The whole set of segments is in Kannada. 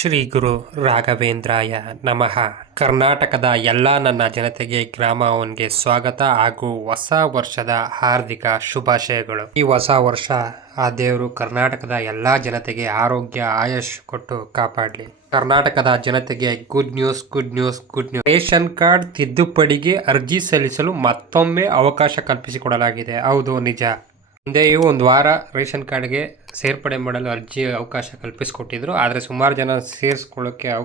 ಶ್ರೀ ಗುರು ರಾಘವೇಂದ್ರಾಯ ನಮಃ. ಕರ್ನಾಟಕದ ಎಲ್ಲ ನನ್ನ ಜನತೆಗೆ ಗ್ರಾಮವನ್ಗೆ ಸ್ವಾಗತ ಹಾಗೂ ಹೊಸ ವರ್ಷದ ಹಾರ್ದಿಕ ಶುಭಾಶಯಗಳು. ಈ ಹೊಸ ವರ್ಷ ಆ ದೇವರು ಕರ್ನಾಟಕದ ಎಲ್ಲ ಜನತೆಗೆ ಆರೋಗ್ಯ, ಆಯುಷ್ ಕೊಟ್ಟು ಕಾಪಾಡಲಿ. ಕರ್ನಾಟಕದ ಜನತೆಗೆ good news good news good news ration card ತಿದ್ದುಪಡಿಗೆ ಅರ್ಜಿ ಸಲ್ಲಿಸಲು ಮತ್ತೊಮ್ಮೆ ಅವಕಾಶ ಕಲ್ಪಿಸಿಕೊಡಲಾಗಿದೆ. ಹೌದು, ನಿಜ. ಹಿಂದೆಯೂ ಒಂದು ವಾರ ರೇಷನ್ ಕಾರ್ಡ್ಗೆ ಸೇರ್ಪಡೆ ಮಾಡಲು ಅರ್ಜಿ ಅವಕಾಶ ಕಲ್ಪಿಸಿಕೊಟ್ಟಿದ್ರು. ಆದರೆ ಸುಮಾರು ಜನ ಸೇರಿಸ್ಕೊಳ್ಳೋಕ್ಕೆ ಅವ,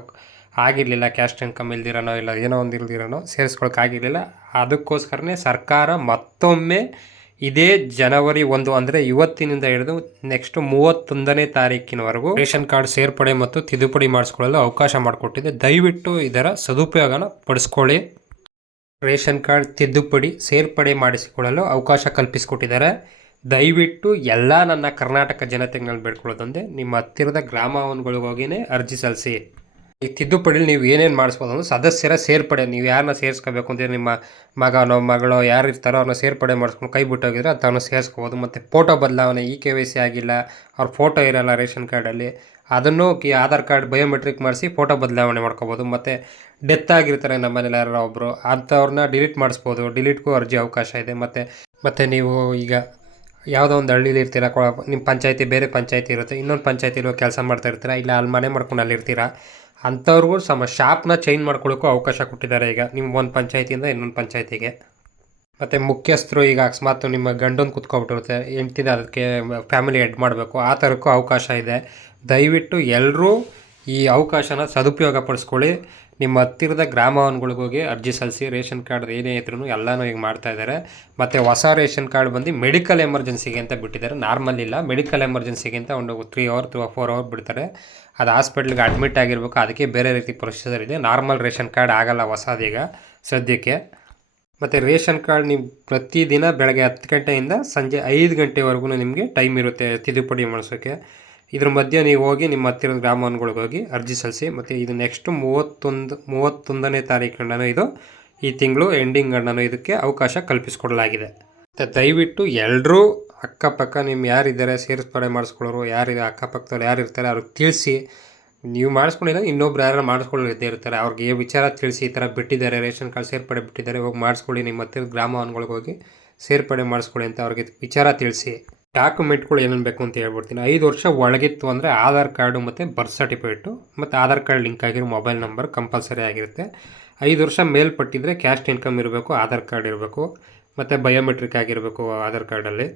ಆಗಿರಲಿಲ್ಲ. ಕ್ಯಾಸ್ಟ್ ಇನ್ಕಮ್ ಇಲ್ದಿರೋನೋ ಇಲ್ಲ ಏನೋ ಒಂದು ಇಲ್ದಿರೋನೋ ಸೇರಿಸ್ಕೊಳಕ್ಕಾಗಿರಲಿಲ್ಲ ಆಗಿರಲಿಲ್ಲ. ಅದಕ್ಕೋಸ್ಕರನೇ ಸರ್ಕಾರ ಮತ್ತೊಮ್ಮೆ ಇದೇ ಜನವರಿ ಒಂದು ಅಂದರೆ ಇವತ್ತಿನಿಂದ ಹಿಡಿದು ನೆಕ್ಸ್ಟ್ ಮೂವತ್ತೊಂದನೇ ತಾರೀಕಿನವರೆಗೂ ರೇಷನ್ ಕಾರ್ಡ್ ಸೇರ್ಪಡೆ ಮತ್ತು ತಿದ್ದುಪಡಿ ಮಾಡಿಸ್ಕೊಳ್ಳಲು ಅವಕಾಶ ಮಾಡಿಕೊಟ್ಟಿದೆ. ದಯವಿಟ್ಟು ಇದರ ಸದುಪಯೋಗನ ಪಡಿಸ್ಕೊಳ್ಳಿ. ರೇಷನ್ ಕಾರ್ಡ್ ತಿದ್ದುಪಡಿ ಸೇರ್ಪಡೆ ಮಾಡಿಸಿಕೊಳ್ಳಲು ಅವಕಾಶ ಕಲ್ಪಿಸಿಕೊಟ್ಟಿದ್ದಾರೆ. ದಯವಿಟ್ಟು ಎಲ್ಲ ನನ್ನ ಕರ್ನಾಟಕ ಜನತೆಗೆ ನಾನು ಬೇಡ್ಕೊಳ್ಳೋದಂದೆ ನಿಮ್ಮ ಹತ್ತಿರದ ಗ್ರಾಮವನ್ಗಳಿಗೆ ಹೋಗಿನೇ ಅರ್ಜಿ ಸಲ್ಲಿಸಿ. ಈ ತಿದ್ದುಪಡಿಲಿ ನೀವು ಏನೇನು ಮಾಡಿಸ್ಬೋದು ಅಂದ್ರೆ ಸದಸ್ಯರ ಸೇರ್ಪಡೆ, ನೀವು ಯಾರನ್ನ ಸೇರಿಸ್ಕೋಬೇಕು ಅಂದರೆ ನಿಮ್ಮ ಮಗನೋ, ಮಗಳೋ ಯಾರು ಇರ್ತಾರೋ ಅವ್ರನ್ನ ಸೇರ್ಪಡೆ ಮಾಡಿಸ್ಕೊಂಡು ಕೈ ಬಿಟ್ಟೋಗಿದ್ರೆ ತಾನು ಸೇರಿಸ್ಕೋಬೋದು. ಮತ್ತು ಫೋಟೋ ಬದಲಾವಣೆ ಇ ಕೆ ವೈ ಸಿ ಆಗಿಲ್ಲ, ಅವ್ರ ಫೋಟೋ ಇರಲ್ಲ ರೇಷನ್ ಕಾರ್ಡಲ್ಲಿ. ಅದನ್ನು ಆಧಾರ್ ಕಾರ್ಡ್ ಬಯೋಮೆಟ್ರಿಕ್ ಮಾಡಿಸಿ ಫೋಟೋ ಬದಲಾವಣೆ ಮಾಡ್ಕೋಬೋದು. ಮತ್ತು ಡೆತ್ ಆಗಿರ್ತಾರೆ ನಮ್ಮ ಮನೇಲಿ ಯಾರೋ ಒಬ್ಬರು ಅಂಥವ್ರನ್ನ ಡಿಲೀಟ್ ಮಾಡಿಸ್ಬೋದು. ಡಿಲೀಟ್ಗೂ ಅರ್ಜಿ ಅವಕಾಶ ಇದೆ. ಮತ್ತು ಮತ್ತು ನೀವು ಈಗ ಯಾವುದೋ ಒಂದು ಹಳ್ಳಿಲಿ ಇರ್ತೀರ, ಕೊ ನಿಮ್ಮ ಪಂಚಾಯತಿ ಬೇರೆ ಪಂಚಾಯತಿ ಇರುತ್ತೆ, ಇನ್ನೊಂದು ಪಂಚಾಯತಿಲೋ ಕೆಲಸ ಮಾಡ್ತಾ ಇರ್ತೀರ, ಇಲ್ಲ ಅಲ್ಲಿ ಮನೆ ಮಾಡ್ಕೊಂಡು ಅಲ್ಲಿರ್ತೀರ ಅಂಥವ್ರಿಗೂ ಸಮ ಶಾಪ್ನ ಚೇಂಜ್ ಮಾಡ್ಕೊಳ್ಳೋಕ್ಕೂ ಅವಕಾಶ ಕೊಟ್ಟಿದ್ದಾರೆ ಈಗ ನಿಮ್ಮ ಒಂದು ಪಂಚಾಯತಿಯಿಂದ ಇನ್ನೊಂದು ಪಂಚಾಯತಿಗೆ. ಮತ್ತು ಮುಖ್ಯಸ್ಥರು ಈಗ ಅಕಸ್ಮಾತ್ ನಿಮ್ಮ ಗಂಡೊಂದು ಕುತ್ಕೊಬಿಟ್ಟಿರುತ್ತೆ ಹೆಂಡ್ತಿದ ಅದಕ್ಕೆ ಫ್ಯಾಮಿಲಿ ಎಡ್ ಮಾಡಬೇಕು, ಆ ಥರಕ್ಕೂ ಅವಕಾಶ ಇದೆ. ದಯವಿಟ್ಟು ಎಲ್ಲರೂ ಈ ಅವಕಾಶನ ಸದುಪಯೋಗ ಪಡಿಸ್ಕೊಳ್ಳಿ ನಿಮ್ಮ ಹತ್ತಿರದ ಗ್ರಾಮವನ್ಗಳಿಗೋಗಿ ಅರ್ಜಿ ಸಲ್ಲಿಸಿ ರೇಷನ್ ಕಾರ್ಡ್ ಏನೇ ಇದ್ರೂ ಎಲ್ಲನೂ ಈಗ ಮಾಡ್ತಾ ಇದ್ದಾರೆ. ಮತ್ತು ಹೊಸ ರೇಷನ್ ಕಾರ್ಡ್ ಬಂದು ಮೆಡಿಕಲ್ ಎಮರ್ಜೆನ್ಸಿಗೆ ಅಂತ ಬಿಟ್ಟಿದ್ದಾರೆ. ನಾರ್ಮಲ್ ಇಲ್ಲ, ಮೆಡಿಕಲ್ ಎಮರ್ಜೆನ್ಸಿಗೆ ಅಂತ ಒಂದು ತ್ರೀ ಅವರ್ ಅಥವಾ ಫೋರ್ ಅವರ್ ಬಿಡ್ತಾರೆ. ಅದು ಹಾಸ್ಪಿಟ್ಲಿಗೆ ಅಡ್ಮಿಟ್ ಆಗಿರಬೇಕು, ಅದಕ್ಕೆ ಬೇರೆ ರೀತಿ ಪ್ರೊಸೀಜರ್ ಇದೆ. ನಾರ್ಮಲ್ ರೇಷನ್ ಕಾರ್ಡ್ ಆಗಲ್ಲ ಹೊಸದೀಗ ಸದ್ಯಕ್ಕೆ. ಮತ್ತು ರೇಷನ್ ಕಾರ್ಡ್ ನೀವು ಪ್ರತಿದಿನ ಬೆಳಗ್ಗೆ ಹತ್ತು ಗಂಟೆಯಿಂದ ಸಂಜೆ ಐದು ಗಂಟೆವರೆಗೂ ನಿಮಗೆ ಟೈಮ್ ಇರುತ್ತೆ ತಿದ್ದುಪಡಿ ಮಾಡಿಸೋಕ್ಕೆ ಇದ್ರ ಮಧ್ಯೆ ನೀವು ಹೋಗಿ ನಿಮ್ಮ ಹತ್ತಿರದ ಗ್ರಾಮವನ್ಗಳಿಗೆ ಹೋಗಿ ಅರ್ಜಿ ಸಲ್ಲಿಸಿ, ಮತ್ತು ಇದು ನೆಕ್ಸ್ಟ್ ಮೂವತ್ತೊಂದು, ಮೂವತ್ತೊಂದನೇ ತಾರೀಕು ಇದು, ಈ ತಿಂಗಳು ಎಂಡಿಂಗ್ ಗಂಡನೂ ಇದಕ್ಕೆ ಅವಕಾಶ ಕಲ್ಪಿಸಿಕೊಡಲಾಗಿದೆ. ಮತ್ತು ದಯವಿಟ್ಟು ಎಲ್ಲರೂ ಅಕ್ಕಪಕ್ಕ ನಿಮ್ಮ ಯಾರಿದ್ದಾರೆ ಸೇರಿಸ್ಪಡೆ ಮಾಡಿಸ್ಕೊಳ್ಳೋರು, ಯಾರಿದೆ, ಅಕ್ಕಪಕ್ಕದವ್ರು ಯಾರು ಇರ್ತಾರೆ ಅವ್ರಿಗೆ ತಿಳಿಸಿ. ನೀವು ಮಾಡಿಸ್ಕೊಂಡಿಲ್ಲ, ಇನ್ನೊಬ್ರು ಯಾರು ಇದ್ದೇ ಇರ್ತಾರೆ, ಅವ್ರಿಗೆ ವಿಚಾರ ತಿಳಿಸಿ, ಈ ಥರ ಬಿಟ್ಟಿದ್ದಾರೆ, ರೇಷನ್ ಕಾರ್ಡ್ ಸೇರ್ಪಡೆ ಬಿಟ್ಟಿದ್ದಾರೆ, ಹೋಗಿ ಮಾಡಿಸ್ಕೊಳ್ಳಿ, ನಿಮ್ಮ ಹತ್ತಿರ ಗ್ರಾಮವನ್ಗಳಿಗೆ ಹೋಗಿ ಸೇರ್ಪಡೆ ಮಾಡಿಸ್ಕೊಳ್ಳಿ ಅಂತ ಅವ್ರಿಗೆ ವಿಚಾರ ತಿಳಿಸಿ. ಡಾಕ್ಯುಮೆಂಟ್ಗಳು ಏನೇನು ಬೇಕು ಅಂತ ಹೇಳ್ಬಿಡ್ತೀನಿ. ಐದು ವರ್ಷ ಒಳಗಿತ್ತು ಅಂದರೆ ಆಧಾರ್ ಕಾರ್ಡು ಮತ್ತು ಬರ್ತ್ ಸರ್ಟಿಫಿಕೇಟು, ಮತ್ತು ಆಧಾರ್ ಕಾರ್ಡ್ ಲಿಂಕ್ ಆಗಿರೋ ಮೊಬೈಲ್ ನಂಬರ್ ಕಂಪಲ್ಸರಿ ಆಗಿರುತ್ತೆ. ಐದು ವರ್ಷ ಮೇಲ್ಪಟ್ಟಿದ್ರೆ ಕ್ಯಾಸ್ಟ್ ಇನ್ಕಮ್ ಇರಬೇಕು, ಆಧಾರ್ ಕಾರ್ಡ್ ಇರಬೇಕು, ಮತ್ತು ಬಯೋಮೆಟ್ರಿಕ್ ಆಗಿರಬೇಕು ಆಧಾರ್ ಕಾರ್ಡಲ್ಲಿ.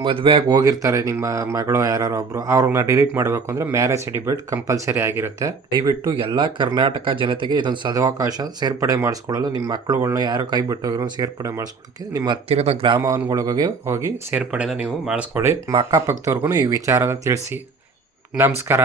ಮದುವೆಯಾಗಿ ಹೋಗಿರ್ತಾರೆ ನಿಮ್ಮ ಮಗಳು ಯಾರು ಒಬ್ಬರು ಅವ್ರನ್ನ ಡಿಲೀಟ್ ಮಾಡಬೇಕು ಅಂದರೆ ಮ್ಯಾರೇಜ್ ಸರ್ಟಿಫಿಕೇಟ್ ಕಂಪಲ್ಸರಿ ಆಗಿರುತ್ತೆ. ದಯವಿಟ್ಟು ಎಲ್ಲ ಕರ್ನಾಟಕ ಜನತೆಗೆ ಇದೊಂದು ಸದಾವಕಾಶ ಸೇರ್ಪಡೆ ಮಾಡಿಸ್ಕೊಳ್ಳಲು ನಿಮ್ಮ ಮಕ್ಕಳುಗಳನ್ನ ಯಾರು ಕೈ ಬಿಟ್ಟೋಗಿರೋ ಸೇರ್ಪಡೆ ಮಾಡಿಸ್ಕೊಳ್ಳೋಕ್ಕೆ ನಿಮ್ಮ ಹತ್ತಿರದ ಗ್ರಾಮಗಳಿಗೆ ಹೋಗಿ ಸೇರ್ಪಡೆನ ನೀವು ಮಾಡಿಸ್ಕೊಳ್ಳಿ. ನಿಮ್ಮ ಅಕ್ಕಪಕ್ಕದವ್ರಿಗೂ ಈ ವಿಚಾರನ ತಿಳಿಸಿ. ನಮಸ್ಕಾರ.